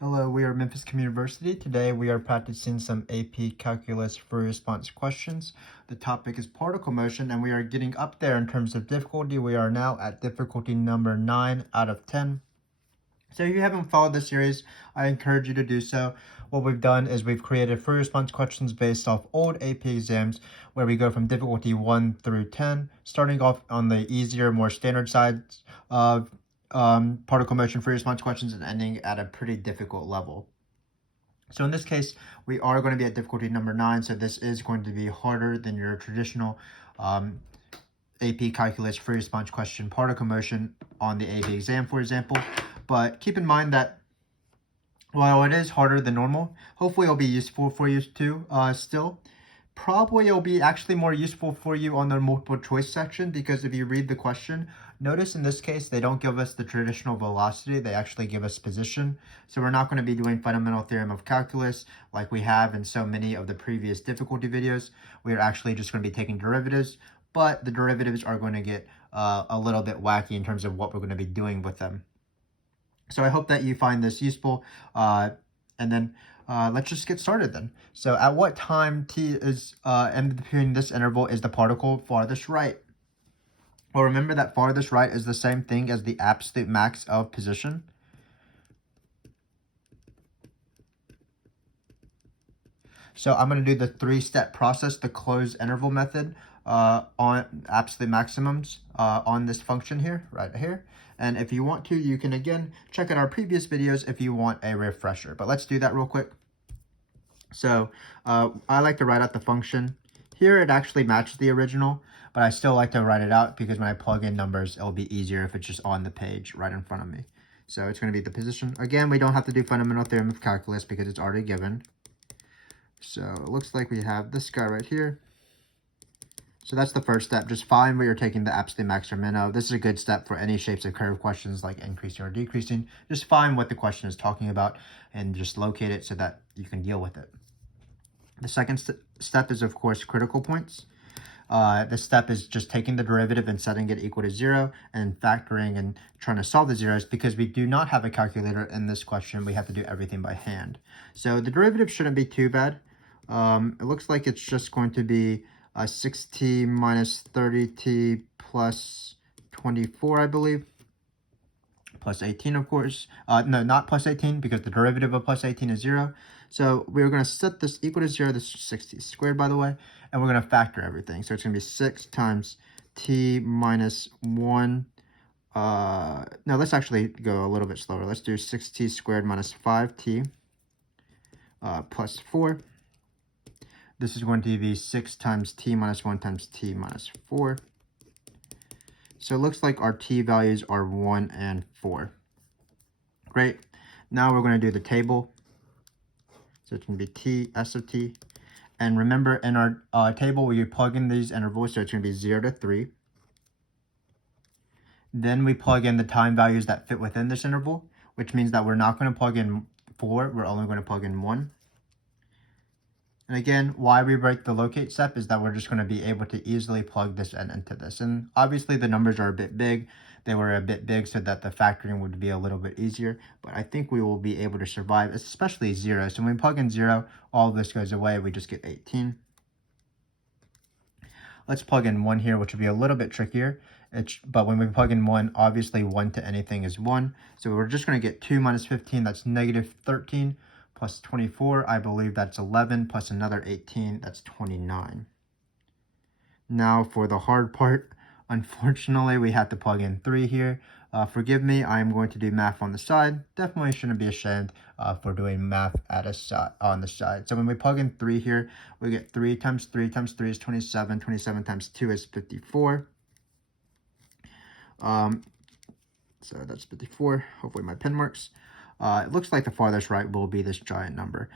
Hello, we are Memphis Communiversity. Today we are practicing some AP Calculus free response questions. The topic is particle motion, and we are getting up there in terms of difficulty. We are now at difficulty number 9 out of 10. So if you haven't followed the series, I encourage you to do so. What we've done is we've created free response questions based off old AP exams where we go from difficulty 1 through 10, starting off on the easier, more standard sides of particle motion free response questions and ending at a pretty difficult level. So in this case, we are going to be at difficulty number 9, so this is going to be harder than your traditional AP Calculus free response question particle motion on the AP exam, for example. But keep in mind that while it is harder than normal, hopefully it'll be useful for you too still. Probably it'll be actually more useful for you on the multiple choice section, because if you read the question, notice in this case they don't give us the traditional velocity, they actually give us position. So we're not going to be doing fundamental theorem of calculus like we have in so many of the previous difficulty videos. We're actually just going to be taking derivatives, but the derivatives are going to get a little bit wacky in terms of what we're going to be doing with them. So I hope that you find this useful, and then let's just get started then. So at what time t is in between this interval is the particle farthest right? Well, remember that farthest right is the same thing as the absolute max of position. So I'm going to do the 3-step process, the closed interval method, on absolute maximums on this function here, right here. And if you want to, you can again check out our previous videos if you want a refresher. But let's do that real quick. So I like to write out the function. Here it actually matches the original, but I still like to write it out because when I plug in numbers, it'll be easier if it's just on the page right in front of me. So it's going to be the position. Again, we don't have to do fundamental theorem of calculus because it's already given. So it looks like we have this guy right here. So that's the first step. Just find where you're taking the absolute max or min of. This is a good step for any shapes of curve questions like increasing or decreasing. Just find what the question is talking about and just locate it so that you can deal with it. The second step is, of course, critical points. This step is just taking the derivative and setting it equal to 0 and factoring and trying to solve the zeros. Because we do not have a calculator in this question, we have to do everything by hand. So the derivative shouldn't be too bad. It looks like it's just going to be 6t minus 30t plus 24, I believe. Plus 18, of course. No, not plus 18, because the derivative of plus 18 is 0. So we're going to set this equal to 0. This is 6t squared, by the way. And we're going to factor everything. So it's going to be 6 times t minus 1. No, let's actually go a little bit slower. Let's do 6t squared minus 5t plus 4. This is going to be 6 times t minus 1 times t minus 4. So it looks like our t values are 1 and 4. Great. Now we're going to do the table. So it's going to be t, s of t. And remember, in our table, we plug in these intervals, so it's going to be 0 to 3. Then we plug in the time values that fit within this interval, which means that we're not going to plug in 4. We're only going to plug in 1. And again, why we break the locate step is that we're just going to be able to easily plug this in into this. And obviously the numbers are a bit big. They were a bit big so that the factoring would be a little bit easier. But I think we will be able to survive, especially 0. So when we plug in 0, all of this goes away. We just get 18. Let's plug in 1 here, which will be a little bit trickier. But when we plug in 1, obviously 1 to anything is 1. So we're just going to get 2 minus 15, that's negative 13. Plus 24, I believe that's 11, plus another 18, that's 29. Now for the hard part, unfortunately, we have to plug in 3 here. Forgive me, I am going to do math on the side. Definitely shouldn't be ashamed for doing math on the side. So when we plug in 3 here, we get 3 times 3 times 3 is 27. 27 times 2 is 54. So that's 54. Hopefully my pen works. It looks like the farthest right will be this giant number.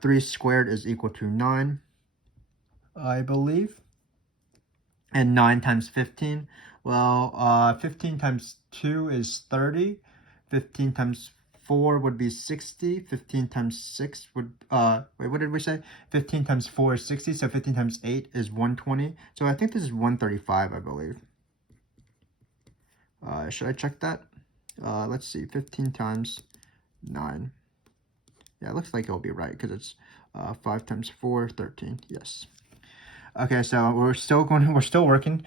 3 squared is equal to 9, I believe. And 9 times 15. Well, 15 times 2 is 30. 15 times 4 would be 60. 15 times 6 would, wait, what did we say? 15 times 4 is 60. So 15 times 8 is 120. So I think this is 135, I believe. Should I check that? Let's see, 15 times 9. Yeah, it looks like it'll be right because it's 5 times 4, 13. Yes. Okay, so we're still working.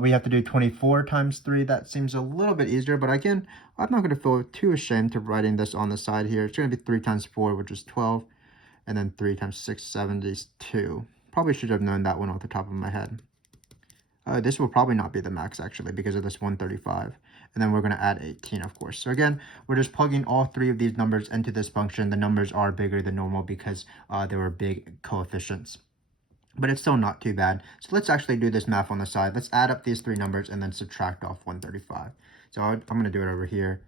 We have to do 24 times 3. That seems a little bit easier, but again, I'm not going to feel too ashamed to writing this on the side here. It's going to be 3 times 4, which is 12, and then 3 times 6, 72. Probably should have known that one off the top of my head. This will probably not be the max, actually, because of this 135. And then we're going to add 18, of course. So again, we're just plugging all 3 of these numbers into this function. The numbers are bigger than normal because they were big coefficients. But it's still not too bad. So let's actually do this math on the side. Let's add up these 3 numbers and then subtract off 135. So I'm going to do it over here.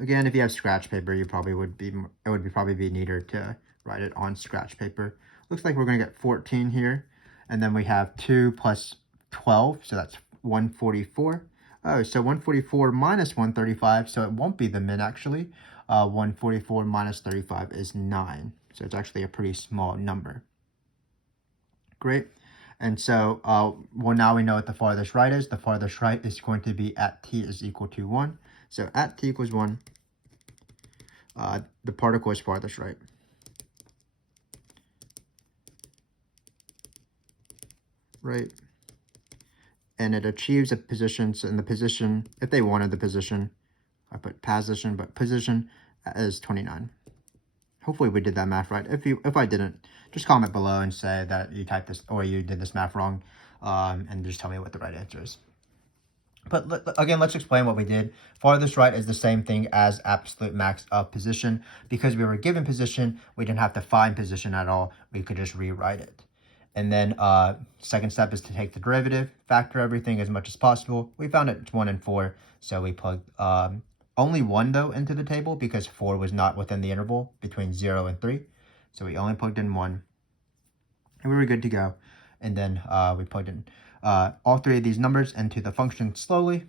Again, if you have scratch paper, it would probably be neater to write it on scratch paper. Looks like we're going to get 14 here. And then we have 2 plus 12, so that's 144. Oh, so 144 minus 135, so it won't be the min actually. 144 minus 35 is 9. So it's actually a pretty small number. Great. And so, well, now we know what the farthest right is. The farthest right is going to be at t is equal to 1. So at t equals 1, the particle is farthest right. Right. And it achieves a position. So in the position, if they wanted the position, I put position, but position is 29. Hopefully we did that math right. If I didn't, just comment below and say that you typed this or you did this math wrong, and just tell me what the right answer is. But again, let's explain what we did. Farthest right is the same thing as absolute max of position. Because we were given position, we didn't have to find position at all. We could just rewrite it. And then second step is to take the derivative, factor everything as much as possible. We found it's 1 and 4, so we plugged only 1 though into the table because 4 was not within the interval between 0 and 3. So we only plugged in 1, and we were good to go. And then we plugged in all 3 of these numbers into the function slowly.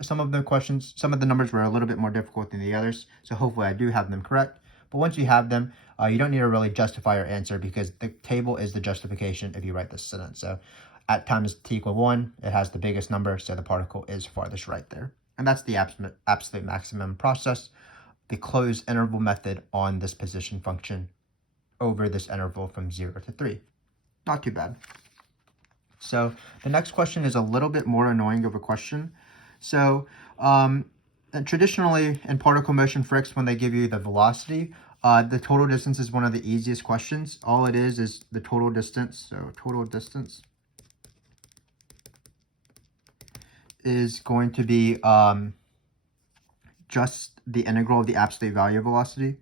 Some of the numbers were a little bit more difficult than the others, so hopefully I do have them correct. But once you have them, you don't need to really justify your answer because the table is the justification if you write this sentence. So at times t equal 1, it has the biggest number, so the particle is farthest right there. And that's the absolute maximum process, the closed interval method on this position function over this interval from 0 to 3. Not too bad. So the next question is a little bit more annoying of a question. So traditionally in particle motion physics, when they give you the velocity, the total distance is one of the easiest questions. All it is the total distance. So total distance is going to be just the integral of the absolute value of velocity.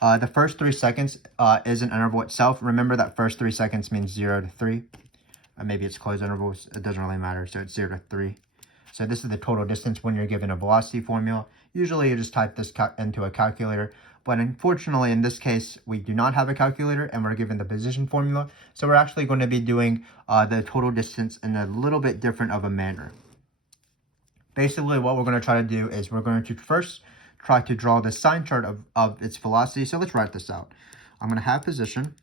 The first 3 seconds is an interval itself. Remember that first 3 seconds means 0 to 3. Maybe it's closed intervals. It doesn't really matter. So it's 0 to 3. So this is the total distance when you're given a velocity formula. Usually you just type this into a calculator. But unfortunately, in this case, we do not have a calculator and we're given the position formula. So we're actually going to be doing the total distance in a little bit different of a manner. Basically, what we're going to try to do is we're going to first try to draw the sign chart of its velocity. So let's write this out. I'm going to have position.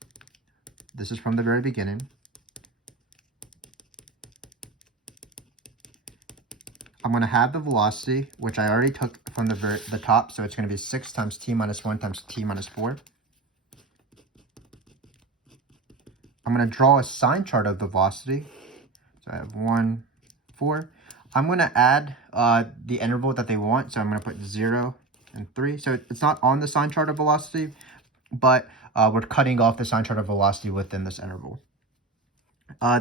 This is from the very beginning. I'm going to have the velocity, which I already took from the top. So it's going to be 6 times t minus 1 times t minus 4. I'm going to draw a sign chart of the velocity. So I have 1, 4. I'm going to add the interval that they want. So I'm going to put 0 and 3. So it's not on the sign chart of velocity, but we're cutting off the sign chart of velocity within this interval.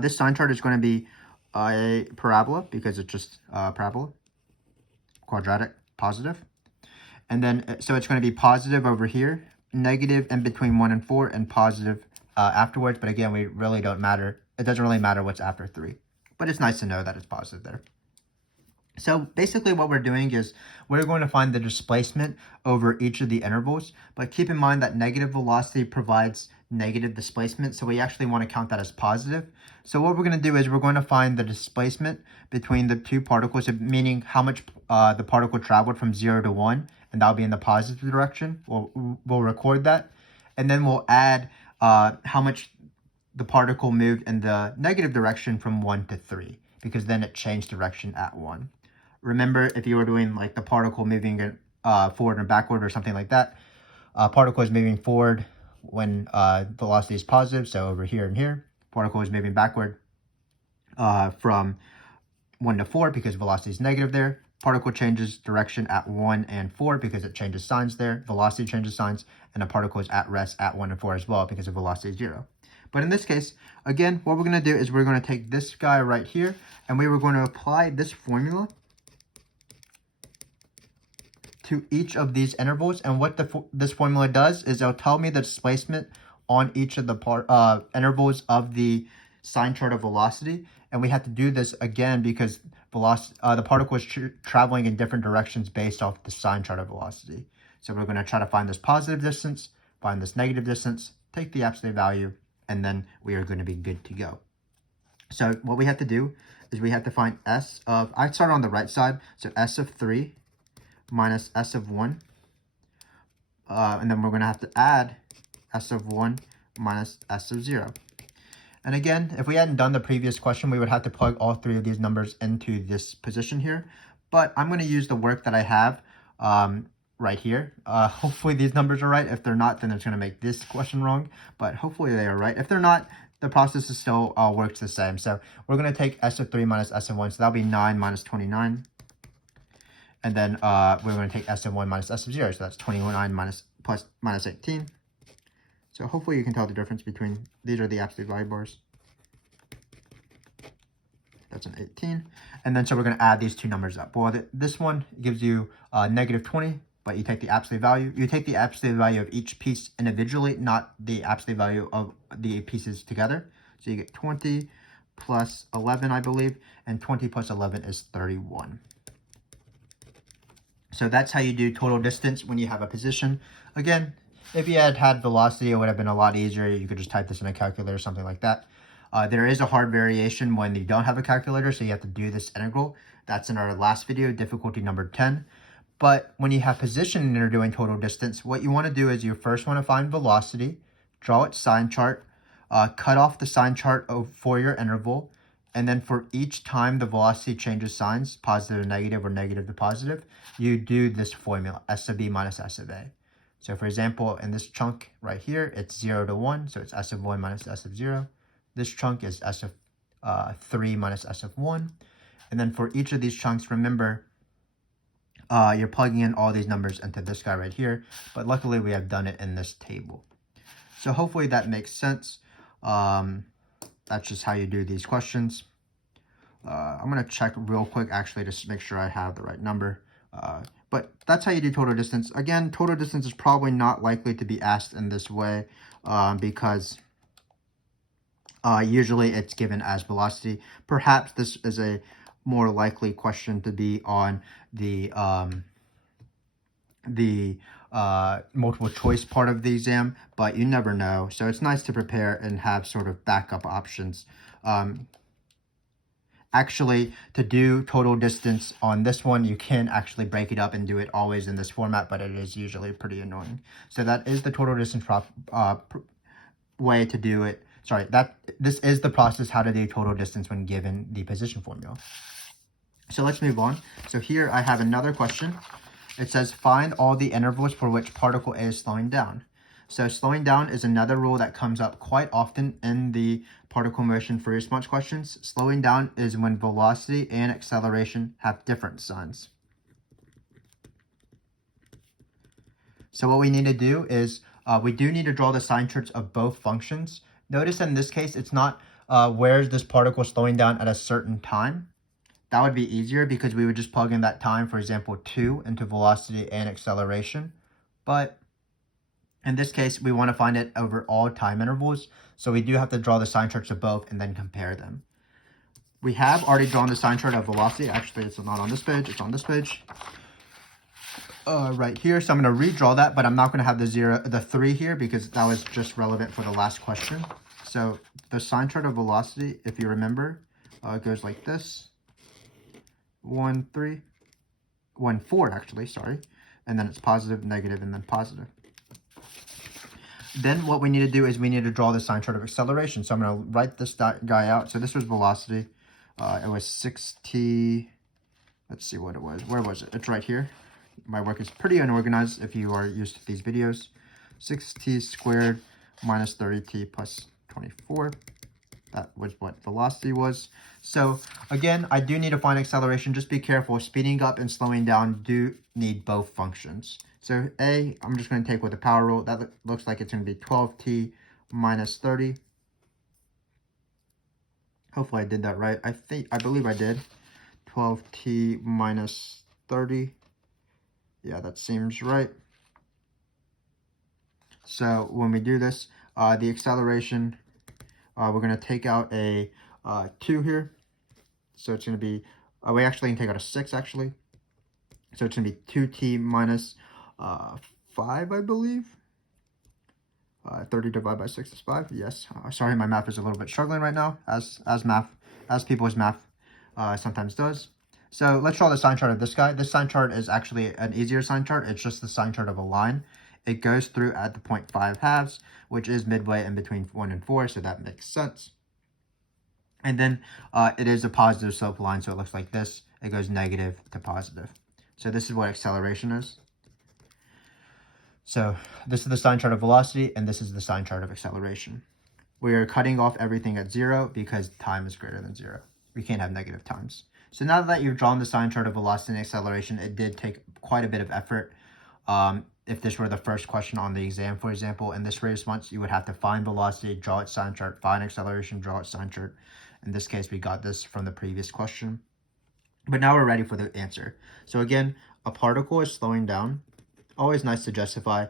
This sign chart is going to be a parabola because it's just parabola, quadratic, positive. And then, so it's going to be positive over here, negative in between 1 and 4, and positive afterwards. But again, we really don't matter. It doesn't really matter what's after 3. But it's nice to know that it's positive there. So basically what we're doing is we're going to find the displacement over each of the intervals, but keep in mind that negative velocity provides negative displacement, so we actually want to count that as positive. So what we're going to do is we're going to find the displacement between the 2 particles, meaning how much the particle traveled from 0 to 1, and that'll be in the positive direction. We'll record that, and then we'll add how much the particle moved in the negative direction from 1 to 3, because then it changed direction at 1. Remember, if you were doing like the particle moving forward and backward or something like that, particle is moving forward when velocity is positive, so over here and here. Particle is moving backward from 1 to 4 because velocity is negative there. Particle changes direction at 1 and 4 because it changes signs there. Velocity changes signs, and a particle is at rest at 1 and 4 as well because of velocity 0. But in this case, again, what we're going to do is we're going to take this guy right here, and we were going to apply this formula to each of these intervals. And what this formula does is it'll tell me the displacement on each of the intervals of the sign chart of velocity. And we have to do this again because the particle is traveling in different directions based off the sign chart of velocity. So we're going to try to find this positive distance, find this negative distance, take the absolute value, and then we are going to be good to go. So what we have to do is we have to find S of, I start on the right side, so S of 3 minus S of 1. And then we're going to have to add S of 1 minus S of 0. And again, if we hadn't done the previous question, we would have to plug all three of these numbers into this position here. But I'm going to use the work that I have right here. Hopefully these numbers are right. If they're not, then it's going to make this question wrong. But hopefully they are right. If they're not, the process is still works the same. So we're going to take S of 3 minus S of 1. So that'll be 9 minus 29. And then we're going to take S of 1 minus S of 0. So that's 29 minus 18. So hopefully you can tell the difference between, these are the absolute value bars. That's an 18. And then so we're going to add these two numbers up. Well, this one gives you negative 20, but you take the absolute value. You take the absolute value of each piece individually, not the absolute value of the pieces together. So you get 20 plus 11, I believe, and 20 plus 11 is 31. So that's how you do total distance when you have a position. Again, if you had velocity, it would have been a lot easier. You could just type this in a calculator or something like that. There is a hard variation when you don't have a calculator, so you have to do this integral. That's in our last video, difficulty number 10. But when you have position and you're doing total distance, what you want to do is you first want to find velocity, draw its sign chart, cut off the sign chart for your interval, and then for each time the velocity changes signs, positive to negative or negative to positive, you do this formula, S of B minus S of A. So for example, in this chunk right here, it's 0 to 1, so it's S of 1 minus S of 0. This chunk is S of 3 minus S of 1. And then for each of these chunks, remember, you're plugging in all these numbers into this guy right here. But luckily, we have done it in this table. So hopefully that makes sense. That's just how you do these questions. I'm going to check real quick, actually, to make sure I have the right number. But that's how you do total distance. Again, total distance is probably not likely to be asked in this way because usually it's given as velocity. Perhaps this is a more likely question to be on the multiple choice part of the exam, but you never know. So it's nice to prepare and have sort of backup options. Actually, to do total distance on this one, you can actually break it up and do it always in this format, but it is usually pretty annoying. So that is the total distance way to do it. Sorry, this is the process how to do total distance when given the position formula. So let's move on. So here I have another question. It says find all the intervals for which particle A is slowing down. So slowing down is another rule that comes up quite often in the particle motion free response questions. Slowing down is when velocity and acceleration have different signs. So what we need to do is we do need to draw the sign charts of both functions. Notice in this case, it's not where is this particle slowing down at a certain time. That would be easier because we would just plug in that time, for example, 2 into velocity and acceleration. But in this case, we want to find it over all time intervals. So we do have to draw the sign charts of both and then compare them. We have already drawn the sign chart of velocity. Actually, it's not on this page. It's on this page. Right here. So I'm going to redraw that, but I'm not going to have the 3 here because that was just relevant for the last question. So the sign chart of velocity, if you remember, goes like this. 1, 3, 1, 4 actually, sorry. And then it's positive, negative, and then positive. Then what we need to do is we need to draw the sign chart of acceleration. So I'm going to write this guy out. So this was velocity. It was 60. Let's see what it was. Where was it? It's right here. My work is pretty unorganized if you are used to these videos. 6t squared minus 30t plus 24. That was what velocity was. So again, I do need to find acceleration. Just be careful. Speeding up and slowing down do need both functions. So A, I'm just going to take with the power rule. That looks like it's going to be 12t minus 30. Hopefully I did that right. I believe I did. 12t minus 30. Yeah, that seems right. So when we do this, the acceleration, we're going to take out a 2 here. So it's going to be, we actually can take out a 6 actually. So it's going to be 2t minus 5, I believe. 30 divided by 6 is 5. Yes. Sorry, my math is a little bit struggling right now, as people's math sometimes does. So let's draw the sign chart of this guy. This sign chart is actually an easier sign chart. It's just the sign chart of a line. It goes through at the point 5 halves, which is midway in between 1 and 4, so that makes sense. And then it is a positive slope line, so it looks like this. It goes negative to positive. So this is what acceleration is. So this is the sign chart of velocity, and this is the sign chart of acceleration. We are cutting off everything at 0 because time is greater than 0. We can't have negative times. So now that you've drawn the sign chart of velocity and acceleration, it did take quite a bit of effort. If this were the first question on the exam, for example, in this response, you would have to find velocity, draw its sign chart, find acceleration, draw its sign chart. In this case, we got this from the previous question. But now we're ready for the answer. So again, a particle is slowing down. Always nice to justify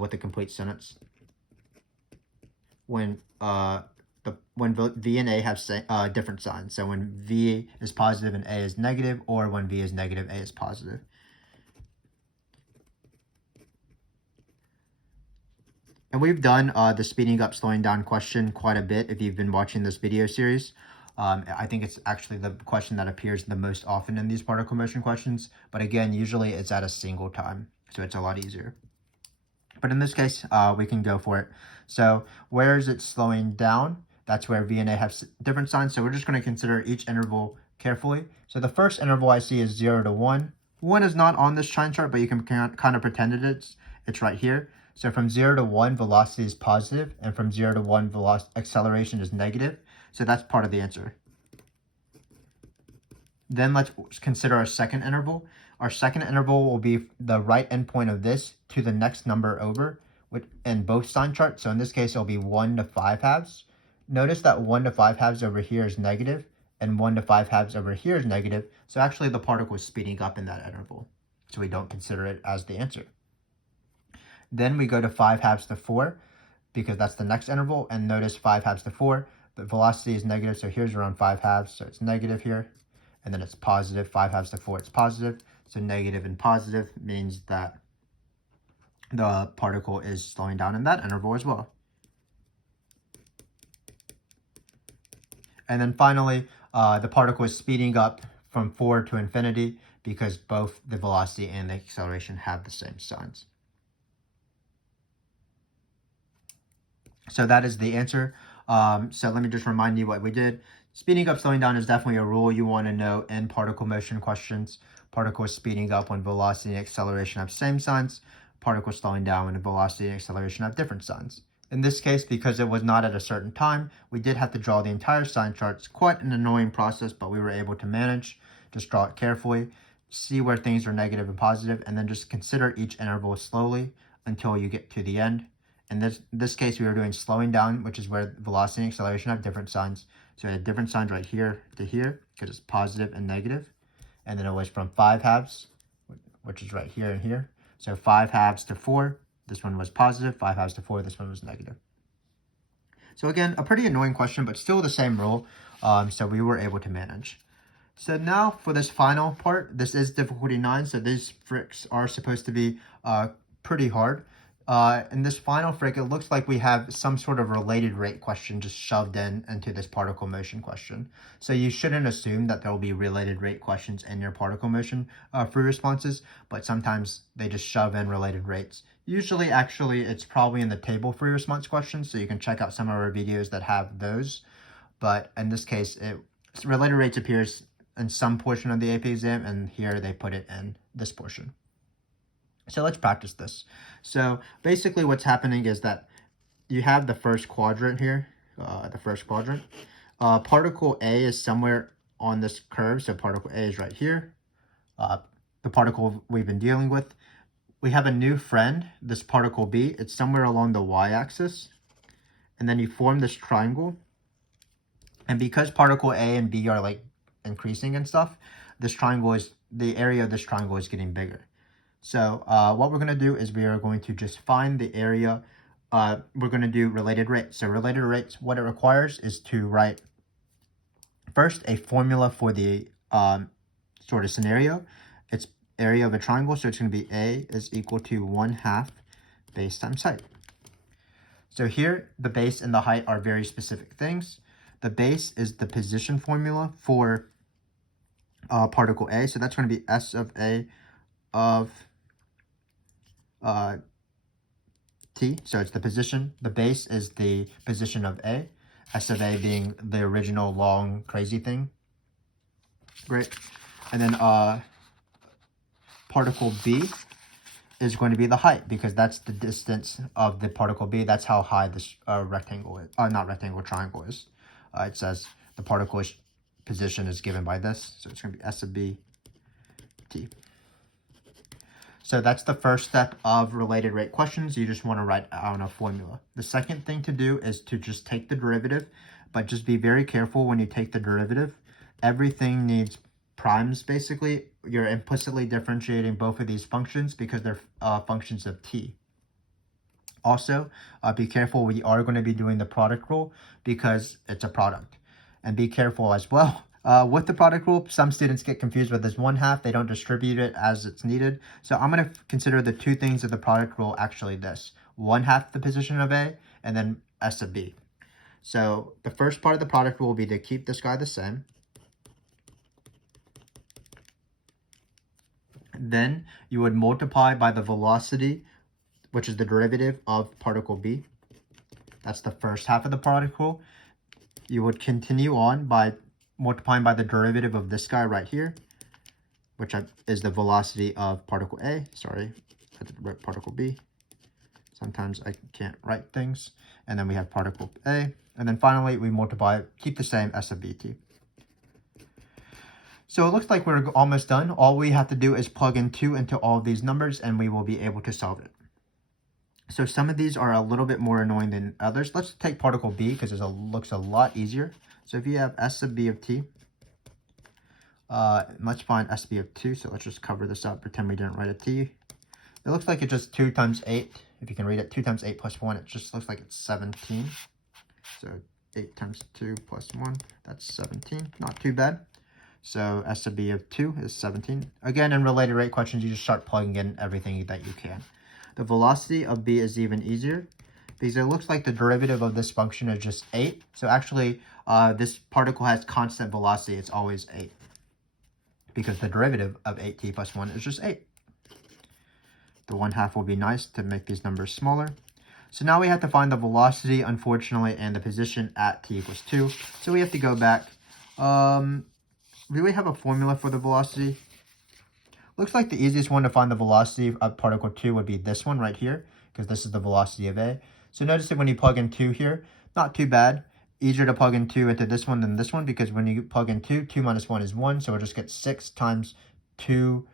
with a complete sentence. When V and A have different signs. So when V is positive and A is negative, or when V is negative, A is positive. And we've done the speeding up, slowing down question quite a bit if you've been watching this video series. I think it's actually the question that appears the most often in these particle motion questions. But again, usually it's at a single time, so it's a lot easier. But in this case, we can go for it. So where is it slowing down? That's where V and A have different signs. So we're just going to consider each interval carefully. So the first interval I see is 0 to 1. 1 is not on this sign chart, but you can kind of pretend it's right here. So from 0 to 1, velocity is positive, and from 0 to 1, acceleration is negative. So that's part of the answer. Then let's consider our second interval. Our second interval will be the right endpoint of this to the next number over in both sign charts. So in this case, it'll be 1 to 5 halves. Notice that 1 to 5 halves over here is negative, and 1 to 5 halves over here is negative. So actually the particle is speeding up in that interval. So we don't consider it as the answer. Then we go to 5 halves to 4, because that's the next interval. And notice 5 halves to 4, the velocity is negative. So here's around 5 halves. So it's negative here. And then it's positive. 5 halves to 4, it's positive. So negative and positive means that the particle is slowing down in that interval as well. And then finally, the particle is speeding up from 4 to infinity because both the velocity and the acceleration have the same signs. So that is the answer. So let me just remind you what we did. Speeding up, slowing down is definitely a rule you want to know in particle motion questions. Particle is speeding up when velocity and acceleration have same signs. Particle slowing down when velocity and acceleration have different signs. In this case, because it was not at a certain time, we did have to draw the entire sign chart. It's quite an annoying process, but we were able to manage. Just draw it carefully, see where things are negative and positive, and then just consider each interval slowly until you get to the end. In this case, we were doing slowing down, which is where velocity and acceleration have different signs. So we had different signs right here to here because it's positive and negative. And then it was from 5 halves, which is right here and here. So 5 halves to 4, this one was positive. 5 halves to 4, this one was negative. So again, a pretty annoying question, but still the same rule. So we were able to manage. So now for this final part, this is difficulty 9. So these FRQs are supposed to be pretty hard. In this final FRQ, it looks like we have some sort of related rate question just shoved into this particle motion question. So you shouldn't assume that there will be related rate questions in your particle motion free responses, but sometimes they just shove in related rates. Usually, actually, it's probably in the table free response questions, so you can check out some of our videos that have those. But in this case, related rates appears in some portion of the AP exam, and here they put it in this portion. So let's practice this. So basically what's happening is that you have the first quadrant here, particle A is somewhere on this curve. So particle A is right here. The particle we've been dealing with. We have a new friend, this particle B. It's somewhere along the y-axis. And then you form this triangle. And because particle A and B are like increasing and stuff, the area of this triangle is getting bigger. So what we're going to do is we are going to just find the area. We're going to do related rates. So related rates, what it requires is to write first a formula for the sort of scenario. It's area of a triangle, so it's going to be A is equal to 1/2 base times height. So here, the base and the height are very specific things. The base is the position formula for particle A, so that's going to be S of A of T, so it's the position. The base is the position of A, S of A being the original long crazy thing. Great. And then particle B is going to be the height, because that's the distance of the particle B. That's how high this triangle is. It says the particle position is given by this, so it's going to be S of B T. So that's the first step of related rate questions. You just want to write out a formula. The second thing to do is to just take the derivative, but just be very careful when you take the derivative. Everything needs primes, basically. You're implicitly differentiating both of these functions because they're functions of t. Also, be careful, we are going to be doing the product rule because it's a product. And be careful as well. With the product rule, some students get confused with this 1/2. They don't distribute it as it's needed. So I'm going to consider the two things of the product rule actually this. 1/2 the position of A, and then S of B. So the first part of the product rule will be to keep this guy the same. Then you would multiply by the velocity, which is the derivative of particle B. That's the first half of the product rule. You would continue on by multiplying by the derivative of this guy right here, which is the velocity of particle A. Sorry, I did write particle B. Sometimes I can't write things. And then we have particle A. And then finally, we multiply, keep the same, S of BT. So it looks like we're almost done. All we have to do is plug in 2 into all of these numbers, and we will be able to solve it. So some of these are a little bit more annoying than others. Let's take particle B because it looks a lot easier. So if you have S of B of T, let's find S of B of 2. So let's just cover this up, pretend we didn't write a T. It looks like it's just 2 times 8. If you can read it, 2 times 8 plus 1, it just looks like it's 17. So 8 times 2 plus 1, that's 17. Not too bad. So S of B of 2 is 17. Again, in related rate questions, you just start plugging in everything that you can. The velocity of B is even easier because it looks like the derivative of this function is just 8. So actually, this particle has constant velocity. It's always 8 because the derivative of 8t plus 1 is just 8. The 1/2 will be nice to make these numbers smaller. So now we have to find the velocity, unfortunately, and the position at t equals 2. So we have to go back. Do we have a formula for the velocity? Looks like the easiest one to find the velocity of particle 2 would be this one right here, because this is the velocity of A. So notice that when you plug in 2 here, not too bad. Easier to plug in 2 into this one than this one, because when you plug in 2, 2 minus 1 is 1, so we'll just get 6 times 2,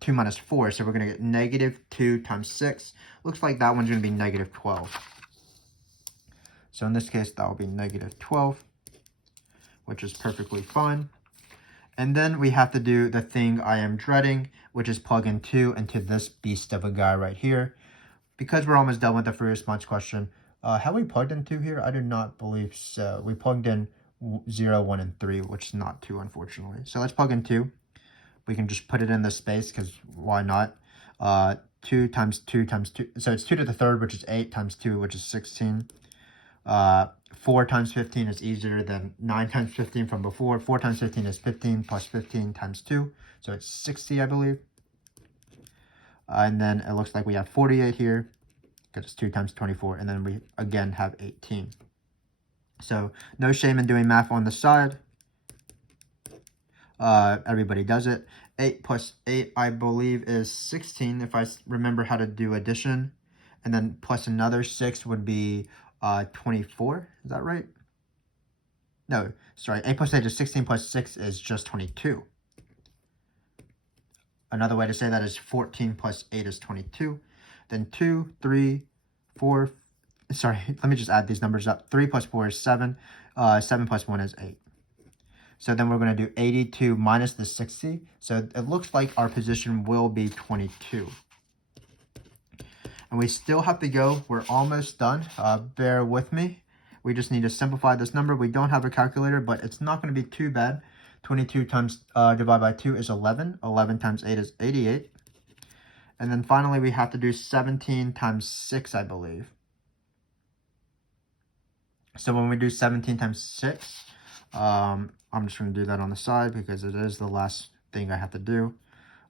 2 minus 4, so we're going to get negative 2 times 6. Looks like that one's going to be negative 12. So in this case, that will be negative 12, which is perfectly fine. And then we have to do the thing I am dreading, which is plug in 2 into this beast of a guy right here. Because we're almost done with the free response question, have we plugged in 2 here? I do not believe so. We plugged in 0, 1, and 3, which is not 2, unfortunately. So let's plug in 2. We can just put it in this space, because why not? 2 times 2 times 2. So it's 2 to the third, which is 8, times 2, which is 16. 4 times 15 is easier than 9 times 15 from before. 4 times 15 is 15 plus 15 times 2. So it's 60, I believe. And then it looks like we have 48 here, because it's 2 times 24. And then we, again, have 18. So no shame in doing math on the side. everybody does it. 8 plus 8, I believe, is 16 if I remember how to do addition. And then plus another 6 would be 24. Is that right? No, sorry. 8 plus 8 is 16 plus 6 is just 22. Another way to say that is 14 plus 8 is 22. Then 2, 3, 4, sorry, let me just add these numbers up. 3 plus 4 is 7. 7 plus 1 is 8. So then we're going to do 82 minus the 60. So it looks like our position will be 22. And we still have to go. We're almost done. Bear with me. We just need to simplify this number. We don't have a calculator, but it's not going to be too bad. 22 times divided by 2 is 11. 11 times 8 is 88. And then finally, we have to do 17 times 6, I believe. So when we do 17 times 6, I'm just going to do that on the side because it is the last thing I have to do.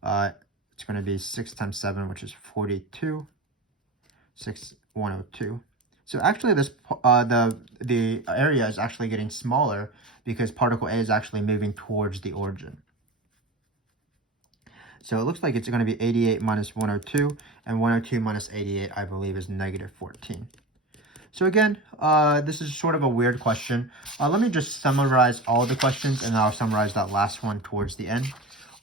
It's going to be 6 times 7, which is 42. 102. So actually this the area is actually getting smaller because particle A is actually moving towards the origin. So it looks like it's going to be 88 minus 102, and 102 minus 88, I believe, is negative 14. So again, this is sort of a weird question. Let me just summarize all the questions, and I'll summarize that last one towards the end.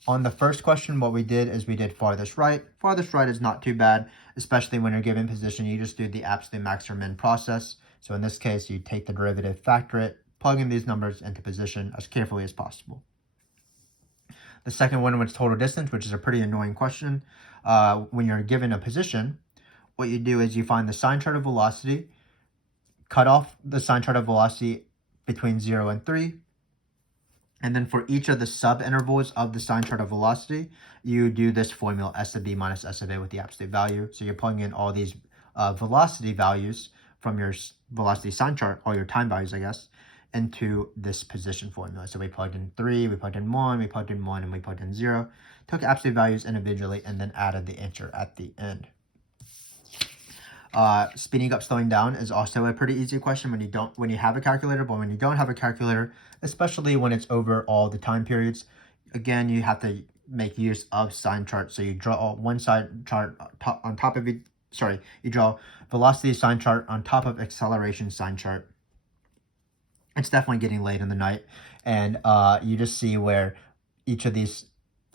On the first question, what we did is we did farthest right. Farthest right is not too bad, especially when you're given position. You just do the absolute max or min process. So in this case, you take the derivative, factor it, plug in these numbers into position as carefully as possible. The second one was total distance, which is a pretty annoying question. When you're given a position, what you do is you find the sign chart of velocity, cut off the sign chart of velocity between 0 and 3, and then for each of the sub-intervals of the sign chart of velocity, you do this formula, S of B minus S of A with the absolute value. So you're plugging in all these velocity values from your velocity sign chart, all your time values, I guess, into this position formula. So we plugged in 3, we plugged in 1, we plugged in 1, and we plugged in 0. Took absolute values individually and then added the answer at the end. Speeding up, slowing down is also a pretty easy question when you have a calculator, but when you don't have a calculator, especially when it's over all the time periods, again, you have to make use of sign charts. So you draw one sign chart on top of it. Sorry, you draw velocity sign chart on top of acceleration sign chart. It's definitely getting late in the night, and you just see where each of these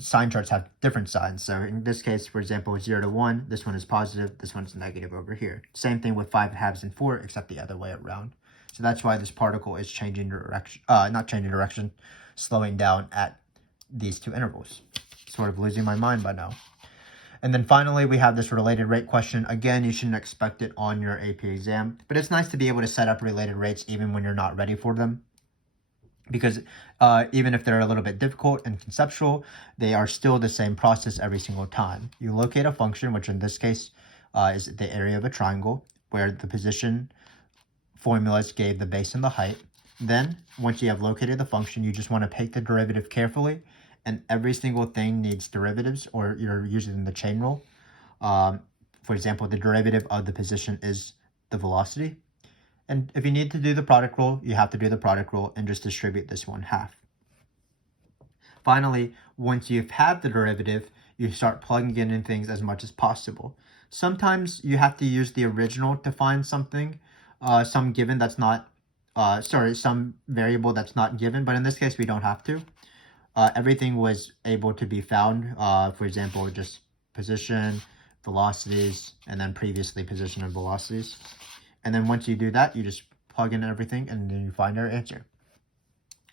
sign charts have different signs. So in this case, for example, 0 to 1, this one is positive, this one's negative over here. Same thing with 5 halves and 4, except the other way around. So that's why this particle is changing direction, not changing direction, slowing down at these two intervals. Sort of losing my mind by now. And then finally, we have this related rate question. Again, you shouldn't expect it on your AP exam, but it's nice to be able to set up related rates even when you're not ready for them. Because even if they're a little bit difficult and conceptual, they are still the same process every single time. You locate a function, which in this case is the area of a triangle, where the position formulas gave the base and the height. Then, once you have located the function, you just want to take the derivative carefully, and every single thing needs derivatives, or you're using the chain rule. For example, the derivative of the position is the velocity. And if you need to do the product rule, you have to do the product rule and just distribute this 1/2. Finally, once you've had the derivative, you start plugging in things as much as possible. Sometimes you have to use the original to find something, some given that's not, some variable that's not given, but in this case, we don't have to. Everything was able to be found, for example, just position, velocities, and then previously position and velocities. And then once you do that, you just plug in everything and then you find your answer.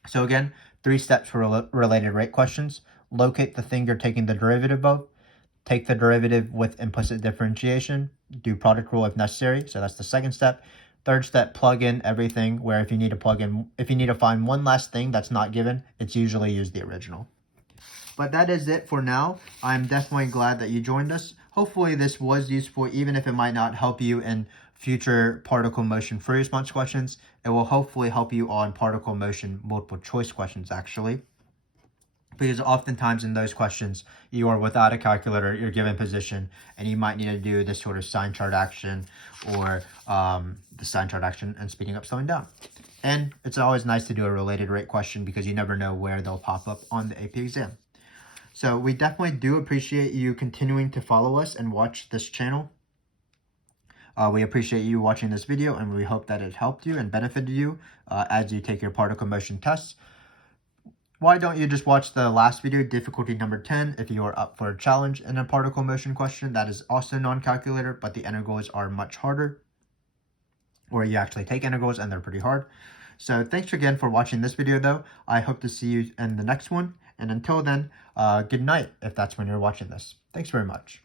So again, 3 steps for related rate questions. Locate the thing you're taking the derivative of. Take the derivative with implicit differentiation. Do product rule if necessary. So that's the second step. Third step, plug in everything, where if you need to find one last thing that's not given, it's usually use the original. But that is it for now. I'm definitely glad that you joined us. Hopefully this was useful, even if it might not help you in future particle motion free response questions. It will hopefully help you on particle motion multiple choice questions, actually. Because oftentimes in those questions, you are without a calculator, you're given position, and you might need to do this sort of sign chart action or the sign chart action and speeding up, slowing down. And it's always nice to do a related rate question because you never know where they'll pop up on the AP exam. So we definitely do appreciate you continuing to follow us and watch this channel. We appreciate you watching this video, and we hope that it helped you and benefited you as you take your particle motion tests. Why don't you just watch the last video, difficulty number 10, if you are up for a challenge in a particle motion question that is also non-calculator, but the integrals are much harder, or you actually take integrals and they're pretty hard. So thanks again for watching this video though. I hope to see you in the next one. And until then, good night if that's when you're watching this. Thanks very much.